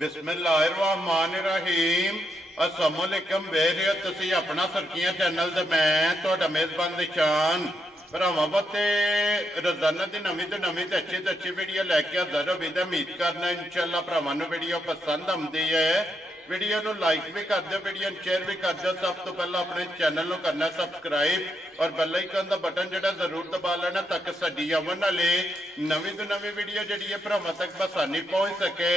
बिस्मिल्लाहिर्रहमानिर्रहीम अस्सलामुअलैकुम वेरियो तुसी अपना सरकियां चैनल ते मैं तुहाडा मेज़बान निशान भरावां बते रोजाना दी नवीं तो अच्छी वीडियो लैके हाज़र हो भी उम्मीद करना इंशाअल्लाह भरावां नूं वीडियो पसंद आउंदी है। वीडियो नूं लाइक भी कर दो, वीडियो शेयर भी कर दो। सब तो पहला अपने चैनल नूं करना सबसक्राइब और बेल आइकन दा बटन जिहड़ा जरूर दबा लेना ताकि साडी आवन वाली नवीं तो नवीं वीडियो जिहड़ी है भरावां तक बसानी पहुंच सके।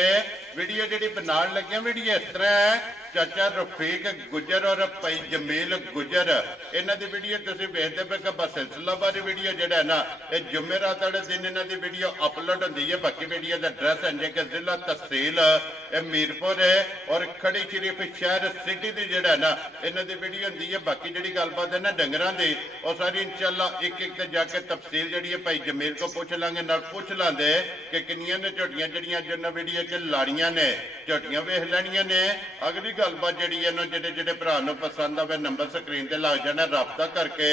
वीडियो जिहड़ी बनाउण लगे वीडियो इस तरह है, चाचा रफीक गुजर और भाई जमील गुजर इन्हां दी वीडियो तुसीं वेखदे पे कि बस सिलसिलावार वीडियो जिहड़ा है ना ये जुमेरात वाले दिन इन्हां दी वीडियो अपलोड होंदी है। बाकी वीडियो का एड्रैस है कि जिला तहसील मीरपुर है और खड़ी शरीफ शहर सिटी की जिहड़ा है ना इन्हां दी वीडियो होंदी है। बाकी जिहड़ी गलबात है ना डंगरां दी और सारी इंशाअल्लाह एक एक ते जाके तफसील जिहड़ी है भाई जमील को पूछ लांगे, नाल पूछ लांदे कि किन्नियां ने झोटियां जिहड़ियां जिन्हां वीडियो च लाड़ियां ने झोटियां वेख लैणियां ने। अगली गलबात जिहड़ी है ना जिहड़े जिहड़े भरा नूं पसंद आवे नंबर स्क्रीन ते लग जाना, राबता करके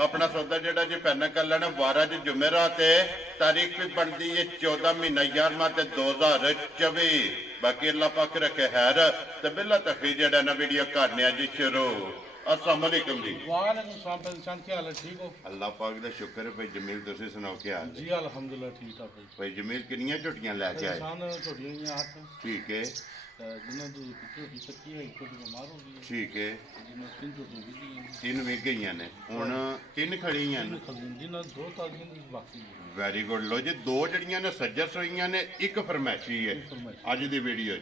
अपना सौदा जिहड़ा जी फाइनल कर लेना। 12 च जुमेरात है, तारीख भी बनती है 14 महीना 11वां ते 2024। बाकी अल्लाह पाक रखे खैर ते बिल्ला तफी जिहड़ा ना वीडियो करने जी शुरू। अस्सलाम वालेकुम जी। वालेकुम सलाम पहचान क्या हाल है, ठीक हो? अल्लाह पाक दा शुक्र है भाई जमील तुसी सुनाओ क्या हाल है? जी अल्हम्दुलिल्लाह ठीक है भाई। भाई जमील कितनियां झोटियां लेके आए? छोटियां ही 8 ठीक है, जिन्हों की छोटी सच्ची है, छोटी बीमार हो गई है। ठीक है, जिन्हों 3 छोटियां भी दी 3 विक गई ने हुण 3 खड़ियां ने, जिन्हों 2 ताज़ियां दी बाकी है। Very good. लो जी 2 जड़ियां ने सज्जर सोईयां ने, एक फरमैशी है अज दी वीडियो च।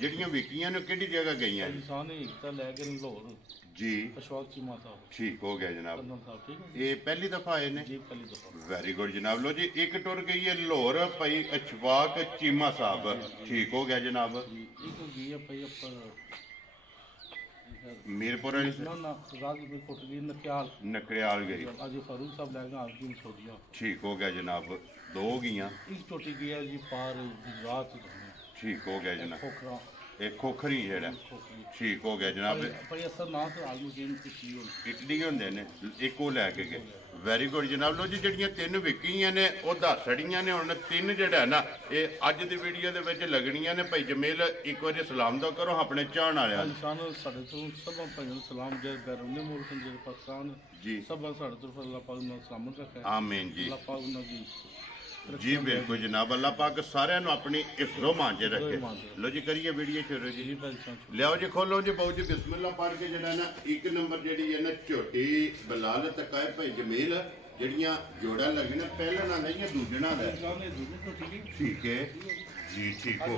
जड़ियां विकियां ने किहड़ी जगह गईयां ने? इंसान एकता लैके लाहौर जी अशफाक चीमा साहब। ठीक हो गया जनाब। ठीक है ये पहली दफा आए ने जी, पहली दफा। वेरी गुड जनाब। लो जी एक टुर गई है लाहौर भाई अशफाक चीमा साहब, ठीक हो गया जनाब। एक गई है भाई अपर मीरपुर ना ना रात में कोट गई नक्याल नकड़ियाल गई। आज फारूक साहब लैके आप तीन छोटियां। ठीक हो गया जनाब। 2 हो गईयां। एक छोटी गई है जी पार गुजरात। ठीक हो गया जनाब। खोखरा एक खोखरी जेड़ा ठीक हो गया जनाब। भाई असर ना तो आलू गेम की इटली होंदे ने, एक वो लैके गए। वेरी गुड जनाब। लो जी जड़ियां 3 विकियां ने वो 10 सड़ियां ने, हुण 3 जेड़ा है ना ये अज दी वीडियो दे विच लगणियां ने। भाई जमील एक बार सलाम दो करो अपने चाहण वाले इंसान साडे तो सब भाइयों सलाम जे बैरून मुल्क जे पाकिस्तान जी सब साडे तरफ अल्लाह पाक ने सलामत रखे। आमीन जी। अल्लाह पाक उन्हां दी जी बिल्कुल जनाब। अल्लाह पाक सारिਆਂ ਨੂੰ अपनी इफरो मांझे रखे। लो जी करिए वीडियो शुरू जी। लियाओ जी खोलो जी बहु जी बिस्मिल्लाह पढ़ के जड़ा ना 1 नंबर जेड़ी है ना झोटी बलाल तकाए भाई जमील जड़ियां जोड़ा लगना पहले ना नहीं दूजना ठीक है जी। ठीक हो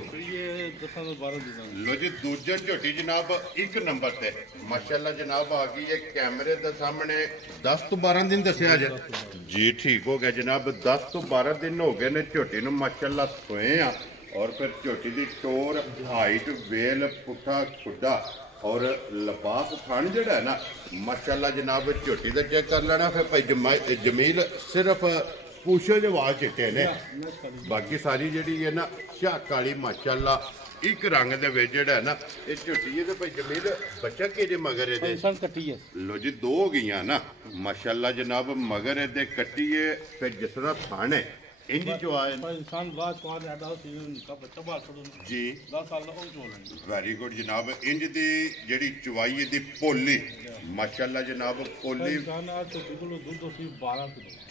लो जी दूजन झोटी जनाब 1 नंबर ते माशाल्लाह जनाब आ गई है कैमरे दे सामने। 10 तो 12 दिन दसिया जी। ठीक हो गया जनाब। 10 तो 12 दिन हो गए ने झोटी नूं माशाल्लाह सोए आ। और फिर झोटी दी टोर हाइट वेल पुठा खुड्डा और लबास थान जड़ा है ना माशाल्लाह जनाब झोटी दा चेक कर लेना। फिर भाई जमील सिर्फ पूछो जो वाल चिट्टे ने, बाकी सारी जी है ना शाह काली माशाल्लाह एक रंग दे विच जेड़ा है ना ये झोटी है। भाई जमील बच्चा के जे मगर ये लो जी 2 हो गई ना माशाल्लाह जनाब मगर ये कट्टी है। फिर जिस तरह थान है इंज जो आए इंसान जी 10 साल का। वेरी गुड जनाब। इंज दी जेड़ी चवाई दी पोली माशाल्लाह जनाब पोली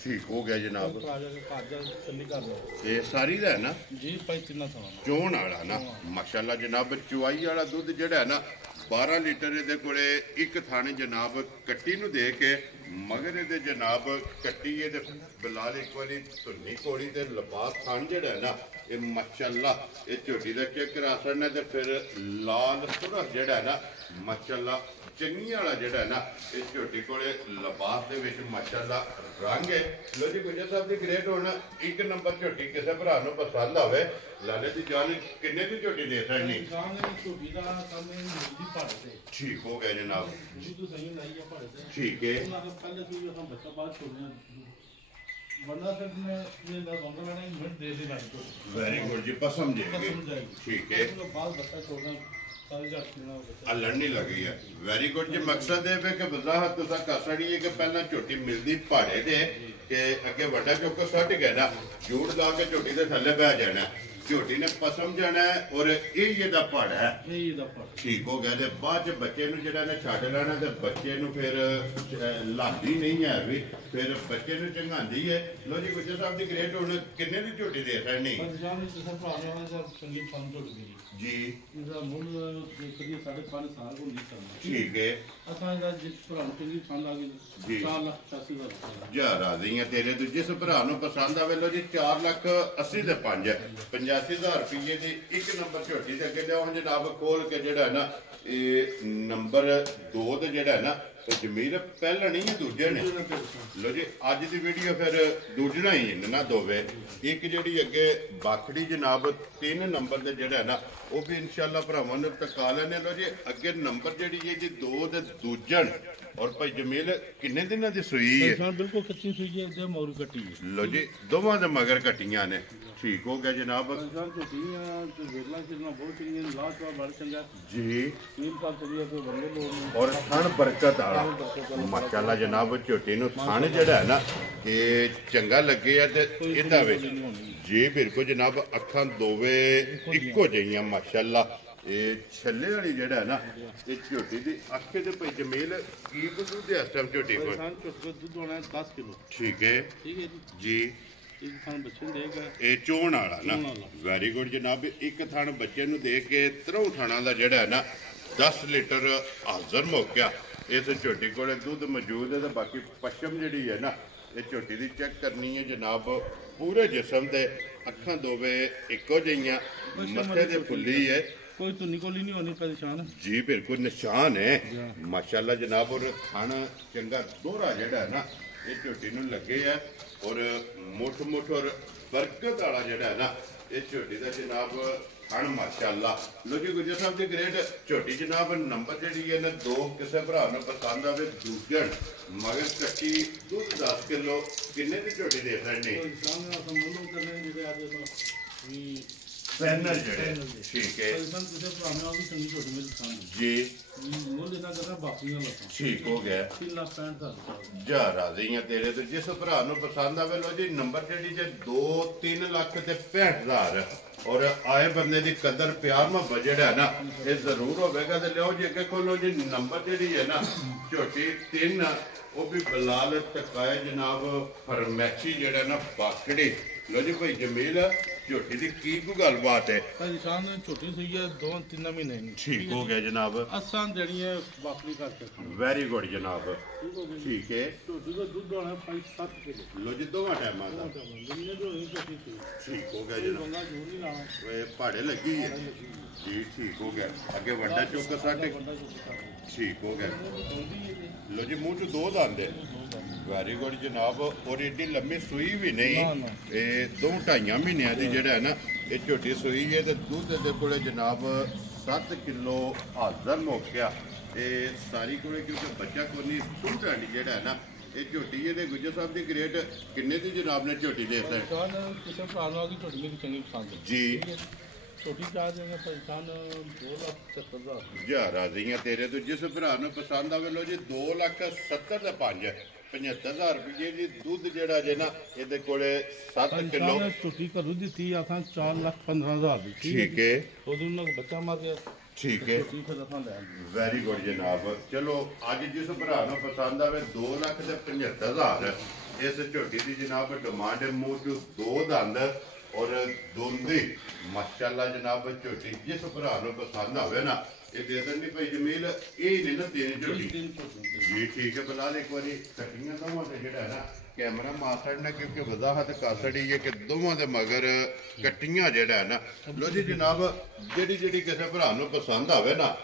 ठीक हो गया जनाब। ये सारी दा है ना जी भाई तिना चोन वाला ना माशाल्लाह जनाब चवाई वाला दुध जेड़ा है ना 12 लीटर दे कोले एक थाने जनाब कट्टी नूं दे के मगर ये जनाब कट्टी ये बिलाल एक बारी धुनी घोड़ी ते लबास थान जेड़ा है ना ये माशाल्लाह ये झोटी दा चेक करा सकना। ते फिर लाल सुरख जेड़ा है ना माशाल्लाह चंगी वाला जेड़ा है ना इस झोटी कोले लबास दे विच माशाल्लाह रंग है। लो जी गुजर साहब दी ग्रेट होना 1 नंबर झोटी किसी भरा नूं पसंद आवे लाले दी जान किन्ने दी झोटी दे सकनी ठीक हो गया जनाब। ठीक है वेरी गुड जी पसंद जाएगी ठीक है लड़नी लगी है। वेरी गुड जी मकसद है कि वजाहत तुसा कर सकनी है कि पहला झोटी मिलती पहाड़े दे के अगे वड्डा चौक सट गया ना जूड़ ला के झोटी के थले बह जाना ਝੋਟੀ ਨੇ ਪਸਮ ਜਾਣਾ ਹੈ ਔਰ ਇਹ ਇਹਦਾ ਪੜ ਹੈ। ਇਹ ਇਹਦਾ ਪੜ ਠੀਕ ਹੋ ਗਿਆ ਤੇ ਬਾਅਦ ਚ ਬੱਚੇ ਨੂੰ ਜਿਹੜਾ ਨੇ ਛੱਡ ਲੈਣਾ ਤੇ ਬੱਚੇ ਨੂੰ ਫਿਰ ਲਾਦੀ ਨਹੀਂ ਹੈ ਵੀ ਫਿਰ ਬੱਚੇ ਨੂੰ ਚੰਗਾਉਂਦੀ ਹੈ। ਲੋ ਜੀ ਗੁੱਜਰ ਸਾਹਿਬ ਦੀ ਗ੍ਰੇਡ ਹੁਣ ਕਿੰਨੇ ਦੀ ਝੋਟੀ ਦੇ ਰਹਿਣੀ ਪਰੇਸ਼ਾਨ ਨਹੀਂ ਕਿਸੇ ਭਰਾ ਨੇ ਦਾ ਚੰਗੀ ਫਨ ਝੋਟ ਗਈ ਜੀ? ਇਹਦਾ ਮੁੱਲ ਕਰੀਏ 5.5 ਸਾਲ ਹੋ ਨਹੀਂ ਕਰਨਾ। ਠੀਕ ਹੈ। ਅਸਾਂ ਇਹਦਾ ਜਿਸ ਭਰਾ ਨੂੰ ਚੰਗੀ ਫਨ ਆ ਗਈ ਜੀ। 4,80,000 ਜਾ ਰਾਜ਼ੀ ਆ ਤੇਰੇ ਤੋਂ ਜਿਸ ਭਰਾ ਨੂੰ ਪਸੰਦ ਆਵੇ। ਲੋ ਜੀ 4,80,000 ਦੇ 5 85,000 ਰੁਪਏ ਦੀ ਇੱਕ ਨੰਬਰ ਝੋਟੀ ਦੇ ਅੱਗੇ ਲਿਆਉਣ ਜਨਾਬ ਖੋਲ ਕੇ ਜਿਹੜਾ ਨਾ ਇਹ ਨੰਬਰ 2 ਤੇ ਜਿਹੜਾ ਨਾ ਤੇ ਜ਼ਮੀਰ ਪਹਿਲਾਂ ਨਹੀਂ ਹੈ ਦੂਜੇ ਨੇ। ਲੋ ਜੀ ਅੱਜ ਦੀ ਵੀਡੀਓ ਫਿਰ ਦੂਜਣਾ ਹੀ ਨਾ ਦੋਵੇ। ਇੱਕ ਜਿਹੜੀ ਅੱਗੇ ਬਾਖੜੀ ਜਨਾਬ 3 ਨੰਬਰ ਦੇ ਜਿਹੜਾ ਨਾ ਉਹ ਵੀ ਇਨਸ਼ਾਅੱਲਾ ਭਰਾਵਾਂ ਨੂੰ ਟਕਾ ਲੈਣੇ। ਲੋ ਜੀ ਅੱਗੇ ਨੰਬਰ ਜਿਹੜੀ ਹੈ ਜੀ 2 ਤੇ ਦੂਜਣ ਔਰ ਭਾਈ ਜਮੀਲ ਕਿੰਨੇ ਦਿਨਾਂ ਦੀ ਸੂਈ ਹੈ? ਪਰੇਸ਼ਾਨ ਬਿਲਕੁਲ ਕੱਚੀ ਸੂਈ ਹੈ ਤੇ ਮੌਰੂ ਕੱਟੀ ਹੈ। ਲੋ ਜੀ ਦੋਵਾਂ ਦੇ ਮਗਰ ਕੱਟੀਆਂ ਨੇ। ਠੀਕ ਹੋ ਗਿਆ ਜਨਾਬ। ਪਰੇਸ਼ਾਨ ਝੋਟੀਆਂ ਤੇ ਵੇਲਾ ਕਿੰਨਾ ਬਹੁਤ ਚੰਗੀਆਂ ਲਾਜਵਾਬ ਬੜ ਚੰਗਾ ਜੀ 3 ਸਾਲ ਚੱਲੀ ਹੈ ਕੋਈ ਬੰਦੇ ਲੋੜ ਨਹੀਂ। ਔਰ ਥਣ ਬਰਕਤ ਵਾਲਾ ਮਾਸ਼ਾਅੱਲਾ ਜਨਾਬ ਝੋਟੀ ਨੂੰ ਥਣ ਜਿਹੜਾ ਹੈ ਨਾ ਇਹ ਚੰਗਾ ਲੱਗੇ ਆ ਤੇ ਇਹਦਾ ਵਿੱਚ ਜੀ ਬਿਲਕੁਲ ਜਨਾਬ ਅੱਖਾਂ ਦੋਵੇਂ ਇੱਕੋ ਜਿਹੀਆਂ ਮਾਸ਼ਾਅੱਲਾ। ਇਹ ਛੱਲੇ ਵਾਲੀ ਜਿਹੜਾ ਹੈ ਨਾ ਇਹ ਝੋਟੀ ਦੀ ਅੱਖੇ ਦੇ ਭਾਈ ਜਮੀਲ ਕੀ ਬਦੂ ਦੇ ਇਸ ਟਾਈਮ ਝੋਟੀ ਕੋਲ? ਪਰੇਸ਼ਾਨ ਝੋਟੀ ਦੁੱਧ ਹੋਣਾ 10 ਕਿਲੋ। ਠੀਕ ਹੈ ਠੀਕ ਹੈ ਜੀ। ਇੱਕ ਥਾਂ ਬੱਚੇ ਨੂੰ ਦੇਗਾ ਇਹ ਚੋਣ ਵਾਲਾ ਨਾ ਵੈਰੀ ਗੁੱਡ ਜਨਾਬ। ਇੱਕ ਥਣ ਬੱਚੇ ਨੂੰ ਦੇ ਕੇ 3 ਥਾਣਾ ਦਾ ਜਿਹੜਾ ਹੈ ਨਾ 10 ਲੀਟਰ ਹਾਜ਼ਰ ਮੌਕਿਆ ਇਸ ਝੋਟੀ ਕੋਲੇ ਦੁੱਧ ਮੌਜੂਦ ਹੈ। ਤੇ ਬਾਕੀ ਪਸ਼ਮ ਜਿਹੜੀ ਹੈ ਨਾ ਇਹ ਝੋਟੀ ਦੀ ਚੈੱਕ ਕਰਨੀ ਹੈ ਜਨਾਬ। ਪੂਰੇ ਜਿਸਮ ਦੇ ਅੱਖਾਂ ਦੋਵੇਂ ਇੱਕੋ ਜਿਹੀਆਂ ਮੱਥੇ ਦੇ ਫੁੱਲੀ ਹੈ। ਕੋਈ ਧੁਨੀ ਕੋਲੀ ਨਹੀਂ ਹੋਣੀ ਪਰੇਸ਼ਾਨ ਜੀ ਬਿਲਕੁਲ ਨਿਸ਼ਾਨ ਹੈ ਮਾਸ਼ਾਅੱਲਾ ਜਨਾਬ। ਔਰ ਥਣ ਚੰਗਾ ਦੋਹਰਾ ਜਿਹੜਾ ਹੈ ਨਾ ਇਹ ਝੋਟੀ ਨੂੰ ਲੱਗੇ ਹੈ ਔਰ ਮੁੱਠ ਮੁੱਠ ਔਰ ਬਰਕਤ ਵਾਲਾ ਜਿਹੜਾ ਹੈ ਨਾ ਇਹ ਝੋਟੀ ਦਾ ਜਨਾਬ ਥਣ ਮਾਸ਼ਾਅੱਲਾ। ਲੋ ਜੀ ਗੁੱਜਰ ਸਾਹਿਬ ਦੀ ਗ੍ਰੇਡ ਝੋਟੀ ਜਨਾਬ ਨੰਬਰ ਜਿਹੜੀ ਹੈ ਨਾ 2 ਕਿਸੇ ਭਰਾ ਨੂੰ ਪਸੰਦ ਆਵੇ ਦੂਜਣ ਮਗਰ ਕੱਟੀ ਦੁੱਧ 10 ਕਿਲੋ ਕਿੰਨੇ ਦੀ ਝੋਟੀ ਦੇ ਸਕਦੇ ਪੈਨਲ ਜਿਹੜੇ ਠੀਕ ਹੈ ਜੀ ਠੀਕ ਹੋ ਗਿਆ। 3,65,000 ਜਾ ਰਾਜ਼ੀ ਆ ਤੇਰੇ ਤੋਂ ਜਿਸ ਭਰਾ ਨੂੰ ਪਸੰਦ ਆਵੇ। ਲੋ ਜੀ ਨੰਬਰ ਜਿਹੜੀ ਜੇ 2-3 ਲੱਖ ਤੇ 65,000 ਔਰ ਆਏ ਬੰਦੇ ਦੀ ਕਦਰ ਪਿਆਰ ਮੁਹੱਬਤ ਜਿਹੜਾ ਹੈ ਨਾ ਇਹ ਜ਼ਰੂਰ ਹੋਵੇਗਾ। ਤੇ ਲਿਓ ਜੀ ਅੱਗੇ ਖੋਲੋ ਜੀ ਨੰਬਰ ਜਿਹੜੀ ਹੈ ਨਾ ਝੋਟੀ 3 ਉਹ ਵੀ ਬਲਾਲ ਟਕਾਏ ਜਨਾਬ ਫਰਮੈਸ਼ੀ ਜਿਹੜਾ ਨਾ ਬਾਕੜੀ। ਲੋ ਜੀ ਭਾਈ ਜਮੀਲ ਝੋਟੀ ਦੀ ਕੀ ਕੋਈ ਗੱਲਬਾਤ ਹੈ? ਪਰੇਸ਼ਾਨ ਛੋਟੀ ਸੂਈ ਹੈ 2-3 ਮਹੀਨੇ ਦੀ। ਠੀਕ ਹੋ ਗਿਆ ਜਨਾਬ। ਅਸਾਂ ਦੇਣੀ ਹੈ ਬਾਕਰੀ ਕਰਕੇ। ਵੈਰੀ ਗੁੱਡ ਜਨਾਬ। ਠੀਕ ਹੈ। ਝੋਟੀ ਦਾ ਦੁੱਧ ਹੋਣਾ 5-7 ਕਿਲੋ। ਲੋ ਜੀ ਦੋਵਾਂ ਟਾਈਮਾਂ ਦਾ ਠੀਕ ਹੋ ਗਿਆ ਜਨਾਬ। ਬੰਦਾ ਜੂਰ ਨਹੀਂ ਲਾਣਾ ਓਏ ਪਹਾੜੇ ਲੱਗੀ ਹੈ ਜੀ। ਠੀਕ ਹੋ ਗਿਆ। ਅੱਗੇ ਵੱਡਾ ਚੁੱਕ ਸਾਡੇ ਠੀਕ ਹੋ ਗਿਆ। ਲੋ ਜੀ ਮੂੰਹ ਚ 2 ਦੰਦ ਹੈ। ਵੈਰੀ ਗੁੱਡ ਜਨਾਬ। ਔਰ ਏਡੀ ਲੰਮੀ ਸੂਈ ਵੀ ਨਹੀਂ ਇਹ 2-2.5 ਮਹੀਨਿਆਂ ਦੀ ਜਿਹੜਾ ਹੈ ਨਾ ਇਹ ਝੋਟੀ ਸੂਈ ਹੈ ਤੇ ਦੁੱਧ ਦੇ ਕੋਲੇ ਜਨਾਬ 7 ਕਿਲੋ ਹਾਜ਼ਰ ਮੌਕਿਆ। ਇਹ ਸਾਰੀ ਕੋਲੇ ਕਿਉਂਕਿ ਬੱਚਾ ਕੋਨੀ ਸੁਣ ਢਾਂਡੀ ਜਿਹੜਾ ਹੈ ਨਾ ਇਹ ਝੋਟੀ ਇਹਦੇ ਗੁੱਜਰ ਸਾਹਿਬ ਦੀ ਗ੍ਰੇਡ ਕਿੰਨੇ ਦੀ ਜਨਾਬ ਨੇ ਝੋਟੀ ਦੇ ਦਿੱਤਾ? ਕਿਸੇ ਭਰਾ ਨੂੰ ਆ ਗਈ ਝੋਟੀ ਮੇਰੀ ਚੰਗੀ ਪਸੰਦ ਹੈ ਜੀ। ਛੋਟੀ ਚਾਹ ਦੇਗਾ ਪਰੇਸ਼ਾਨ 2,70,000 ਜਾ ਰਾਜ਼ੀਆਂ ਤੇਰੇ ਤੋਂ ਜਿਸ ਭਰਾ ਨੂੰ ਪਸੰਦ ਆਵੇ। ਲੋ ਜੀ 2,70,000 ਦੇ 5 75,000 ਰੁਪਏ ਦੀ ਦੁੱਧ ਜਿਹੜਾ ਜੇ ਨਾ ਇਹਦੇ ਕੋਲੇ 7 ਕਿਲੋ ਛੋਟੀ ਘਰੋਂ ਦਿੱਤੀ ਆਖਾਂ 4,15,000 ਦੀ। ਠੀਕ ਹੈ। ਉਹਦੇ ਨਾਲ ਬੱਚਾ ਮਾਰ ਗਿਆ। ਠੀਕ ਹੈ। ਵੈਰੀ ਗੁੱਡ ਜਨਾਬ। ਚਲੋ ਅੱਜ ਜਿਸ ਭਰਾ ਨੂੰ ਪਸੰਦ ਆਵੇ 2,75,000 ਇਸ ਝੋਟੀ ਦੀ ਜਨਾਬ ਡਿਮਾਂਡ ਮੂੰਹ ਚ 2 ਦੰਦ ਔਰ ਦੋਂਦੀ ਮਾਸ਼ਾਅੱਲਾ ਜਨਾਬ ਝੋਟੀ ਜਿਸ ਭਰਾ ਨੂੰ ਪਸੰਦ ਆਵੇ ਨਾ ਇਹ ਦੇ ਦਿੰਦੀ ਭਾਈ ਜਮੀਲ ਇਹ ਨਹੀਂ ਨਾ 3 ਝੋਟੀ ਜੀ। ਠੀਕ ਹੈ। ਬਲਾ ਇੱਕ ਵਾਰੀ ਕੱਟੀਆਂ ਦੋਵਾਂ ਤੇ ਜਿਹੜਾ ਹੈ ਨਾ ਕੈਮਰਾ ਮਾਰ ਨਾ ਕਿਉਂਕਿ ਵਜ਼ਾਹਤ ਕਰ ਛੜੀ ਹੈ ਕਿ ਦੋਵਾਂ ਦੇ ਮਗਰ ਕੱਟੀਆਂ ਜਿਹੜਾ ਹੈ ਨਾ। ਲੋ ਜੀ ਜਨਾਬ ਜਿਹੜੀ ਕਿਸੇ ਭਰਾ ਨੂੰ ਪਸੰਦ ਆਵੇ ਨਾ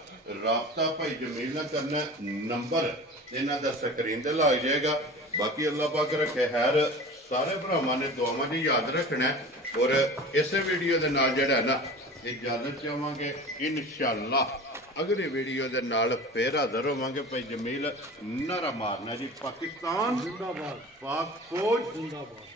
ਰਾਬਤਾ ਭਾਈ ਜਮੀਲ ਨਾਲ ਕਰਨਾ ਨੰਬਰ ਇਹਨਾਂ ਦਾ ਸਕਰੀਨ ਤੇ ਲੱਗ ਜਾਏਗਾ। ਬਾਕੀ ਅੱਲਾਹ ਪਾਕ ਰੱਖੇ ਖੈਰ ਸਾਰੇ ਭਰਾਵਾਂ ਨੇ ਦੁਆਵਾਂ 'ਚ ਯਾਦ ਰੱਖਣਾ। ਔਰ ਇਸੇ ਵੀਡੀਓ ਦੇ ਨਾਲ ਜਿਹੜਾ ਹੈ ਨਾ ਇਜਾਜ਼ਤ ਚਾਹਾਂਗੇ ਇਨਸ਼ਾਅੱਲਾ ਅਗਲੇ ਵੀਡੀਓ ਦੇ ਨਾਲ ਫੇਰ ਹਾਜ਼ਰ ਹੋਵਾਂਗੇ। ਭਾਈ ਜਮੀਲ ਨਾਰਾ ਮਾਰਨਾ ਜੀ ਪਾਕਿਸਤਾਨ ਜ਼ਿੰਦਾਬਾਦ, ਪਾਕ ਫੌਜ ਜ਼ਿੰਦਾਬਾਦ।